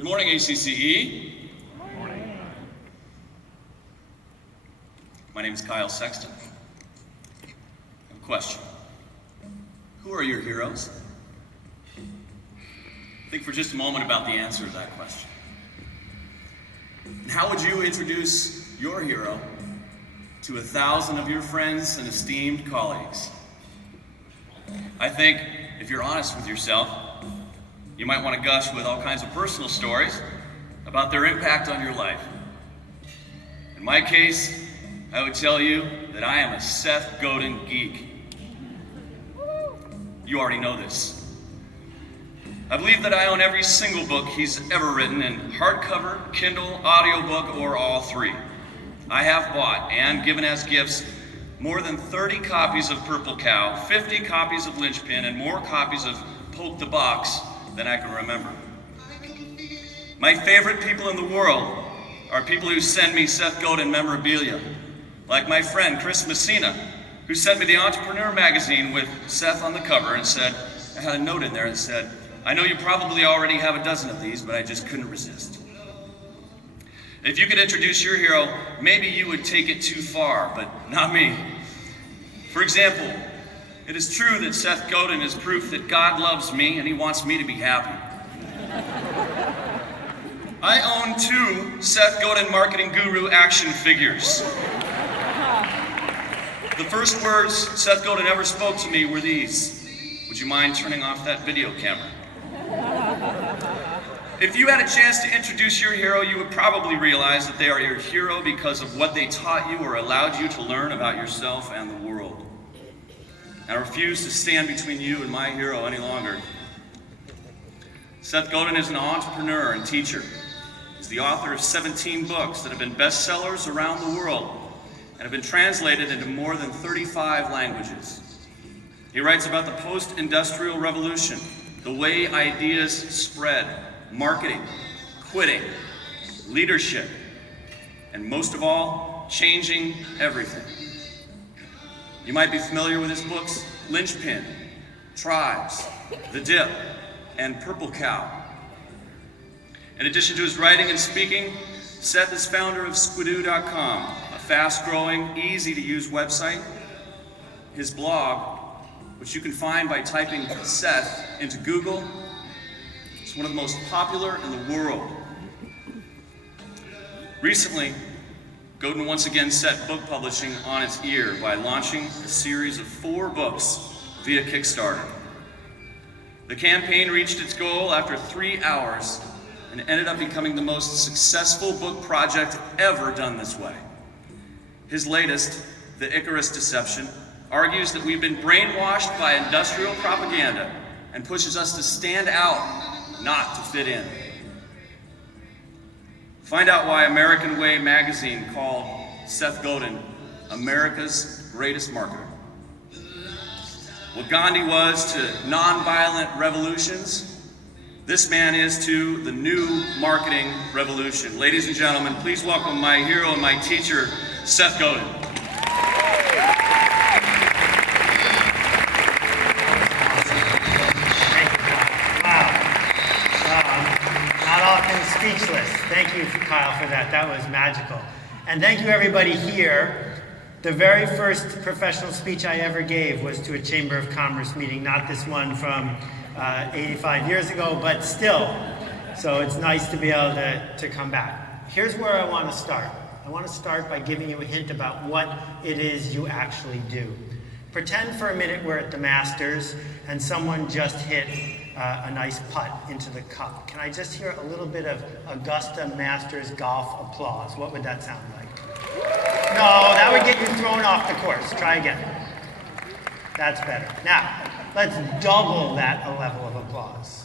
Good morning, ACCE. Good morning. My name is Sexton. I have a question. Who are your heroes? Think for just a moment about the answer to that question. And how would you introduce your hero to 1,000 of your friends and esteemed colleagues? I think, if you're honest with yourself, you might want to gush with all kinds of personal stories about their impact on your life. In my case, I would tell you that I am a Seth Godin geek. You already know this. I believe that I own every single book he's ever written in hardcover, Kindle, audiobook, or all three. I have bought and given as gifts more than 30 copies of Purple Cow, 50 copies of Lynchpin, and more copies of Poke the Box than I can remember. My favorite people in the world are people who send me Seth Godin memorabilia, like my friend Chris Messina, who sent me the Entrepreneur magazine with Seth on the cover and said, I had a note in there that said, I know you probably already have a dozen of these, but I just couldn't resist. If you could introduce your hero, maybe you would take it too far, but not me. For example, it is true that Seth Godin is proof that God loves me and he wants me to be happy. I own 2 Seth Godin Marketing Guru action figures. The first words Seth Godin ever spoke to me were these: would you mind turning off that video camera? If you had a chance to introduce your hero, you would probably realize that they are your hero because of what they taught you or allowed you to learn about yourself and the world. I refuse to stand between you and my hero any longer. Seth Godin is an entrepreneur and teacher. He's the author of 17 books that have been bestsellers around the world and have been translated into more than 35 languages. He writes about the post-industrial revolution, the way ideas spread, marketing, quitting, leadership, and most of all, changing everything. You might be familiar with his books, Lynchpin, Tribes, The Dip, and Purple Cow. In addition to his writing and speaking, Seth is founder of Squidoo.com, a fast-growing, easy-to-use website. His blog, which you can find by typing Seth into Google, is one of the most popular in the world. Recently, Godin once again set book publishing on its ear by launching a series of 4 books via Kickstarter. The campaign reached its goal after 3 hours and ended up becoming the most successful book project ever done this way. His latest, The Icarus Deception, argues that we've been brainwashed by industrial propaganda and pushes us to stand out, not to fit in. Find out why American Way magazine called Seth Godin America's greatest marketer. What Gandhi was to nonviolent revolutions, this man is to the new marketing revolution. Ladies and gentlemen, please welcome my hero and my teacher, Seth Godin. Speechless. Thank you, Kyle, for that. That was magical. And thank you, everybody here. The very first professional speech I ever gave was to a Chamber of Commerce meeting, not this one from 85 years ago, but still. So it's nice to be able to come back. Here's where I want to start. I want to start by giving you a hint about what it is you actually do. Pretend for a minute we're at the Masters and someone just hit a nice putt into the cup. Can I just hear a little bit of Augusta Masters golf applause? What would that sound like? No, that would get you thrown off the course. Try again. That's better. Now, let's double that a level of applause.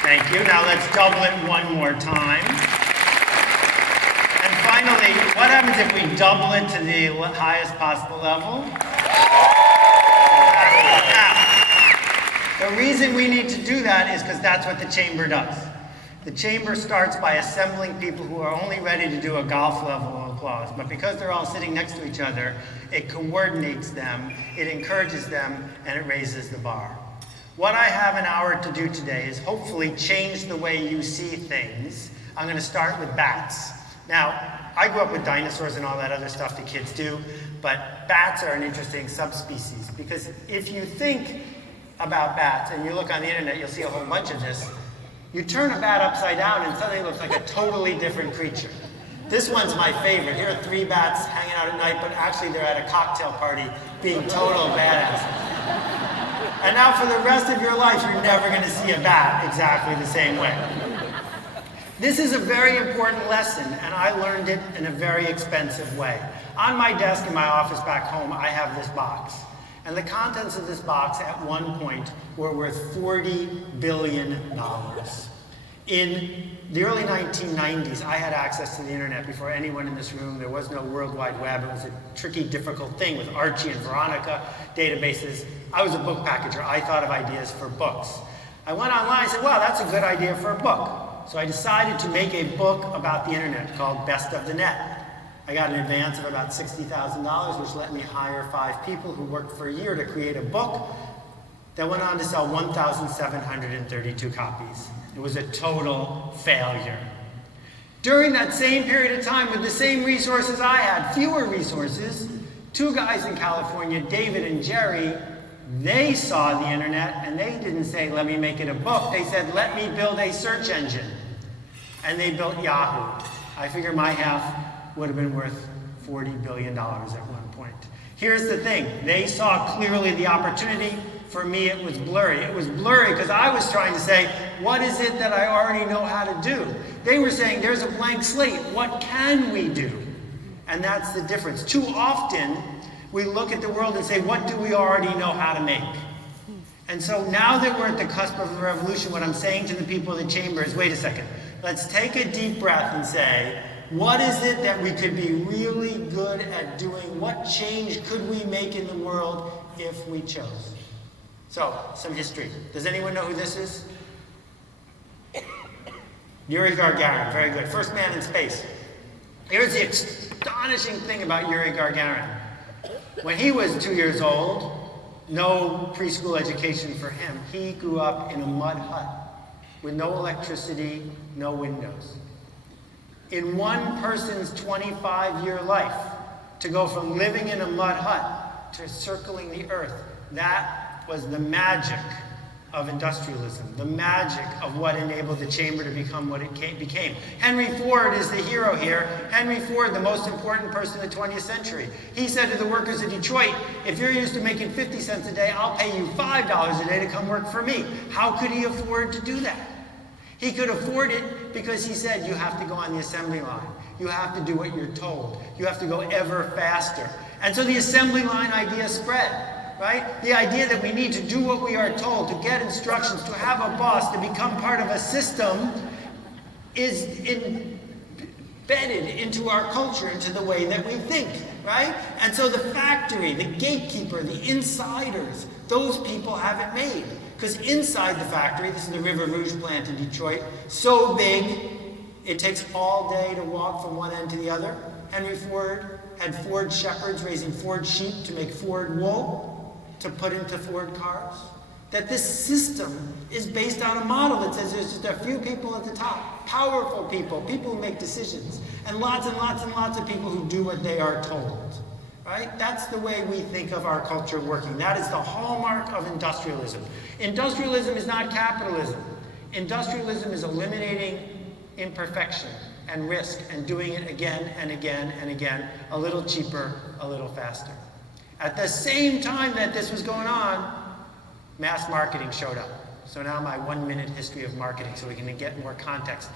Thank you. Now let's double it one more time. And finally, what happens if we double it to the highest possible level? The reason we need to do that is because that's what the Chamber does. The Chamber starts by assembling people who are only ready to do a golf level of applause, but because they're all sitting next to each other, it coordinates them, it encourages them, and it raises the bar. What I have an hour to do today is hopefully change the way you see things. I'm going to start with bats. Now, I grew up with dinosaurs and all that other stuff the kids do, but bats are an interesting subspecies because if you think about bats and you look on the internet, you'll see a whole bunch of this. You turn a bat upside down and suddenly it looks like a totally different creature. This one's my favorite. Here are 3 bats hanging out at night, but actually they're at a cocktail party being total badasses. And now for the rest of your life, you're never going to see a bat exactly the same way. This is a very important lesson, and I learned it in a very expensive way. On my desk in my office back home, I have this box. And the contents of this box at one point were worth $40 billion. In the early 1990s, I had access to the internet before anyone in this room. There was no World Wide Web. It was a tricky, difficult thing with Archie and Veronica databases. I was a book packager. I thought of ideas for books. I went online and said, wow, that's a good idea for a book. So I decided to make a book about the internet called Best of the Net. I got an advance of about $60,000, which let me hire 5 people who worked for a year to create a book that went on to sell 1,732 copies. It was a total failure. During that same period of time, with the same resources I had, fewer resources, 2 guys in California, David and Jerry, they saw the internet and they didn't say, let me make it a book. They said, let me build a search engine. And they built Yahoo. I figure my half would have been worth $40 billion at one point. Here's the thing. They saw clearly the opportunity. For me, it was blurry. It was blurry because I was trying to say, what is it that I already know how to do? They were saying, there's a blank slate. What can we do? And that's the difference. Too often, we look at the world and say, what do we already know how to make? And so now that we're at the cusp of a revolution, what I'm saying to the people in the chamber is, wait a second. Let's take a deep breath and say, what is it that we could be really good at doing? What change could we make in the world if we chose? So, some history. Does anyone know who this is? Yuri Gagarin, very good. First man in space. Here's the astonishing thing about Yuri Gagarin. When he was 2 years old, no preschool education for him. He grew up in a mud hut with no electricity, no windows. In one person's 25-year life, to go from living in a mud hut to circling the earth, that was the magic of industrialism, the magic of what enabled the chamber to become what it became. Henry Ford is the hero here. Henry Ford, the most important person in the 20th century. He said to the workers of Detroit, if you're used to making 50 cents a day, I'll pay you $5 a day to come work for me. How could he afford to do that? He could afford it because he said, you have to go on the assembly line. You have to do what you're told. You have to go ever faster. And so the assembly line idea spread. Right? The idea that we need to do what we are told, to get instructions, to have a boss, to become part of a system is embedded into our culture, into the way that we think, right? And so the factory, the gatekeeper, the insiders, those people have it made. Because inside the factory, this is the River Rouge plant in Detroit, so big, it takes all day to walk from one end to the other. Henry Ford had Ford shepherds raising Ford sheep to make Ford wool, to put into Ford cars. That this system is based on a model that says there's just a few people at the top, powerful people, people who make decisions, and lots and lots and lots of people who do what they are told. Right? That's the way we think of our culture working. That is the hallmark of industrialism. Industrialism is not capitalism. Industrialism is eliminating imperfection and risk and doing it again and again and again, a little cheaper, a little faster. At the same time that this was going on, mass marketing showed up. So now my 1-minute history of marketing so we can get more context.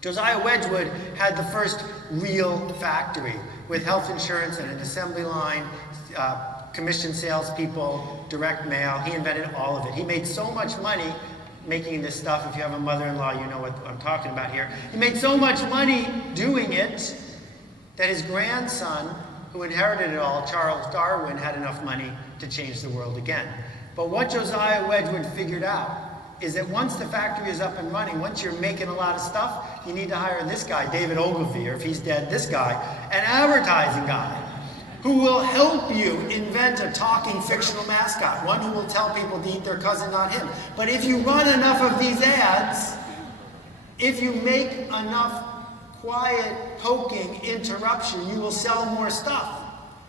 Josiah Wedgwood had the first real factory with health insurance and an assembly line, commission salespeople, direct mail. He invented all of it. He made so much money making this stuff. If you have a mother-in-law, you know what I'm talking about here. He made so much money doing it that his grandson, who inherited it all, Charles Darwin, had enough money to change the world again. But what Josiah Wedgwood figured out is that once the factory is up and running, once you're making a lot of stuff, you need to hire this guy, David Ogilvy, or if he's dead, this guy, an advertising guy, who will help you invent a talking fictional mascot, one who will tell people to eat their cousin, not him. But if you run enough of these ads, if you make enough quiet, poking interruption, you will sell more stuff.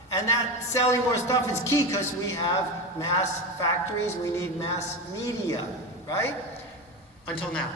And that selling more stuff is key because we have mass factories, we need mass media, right? Until now.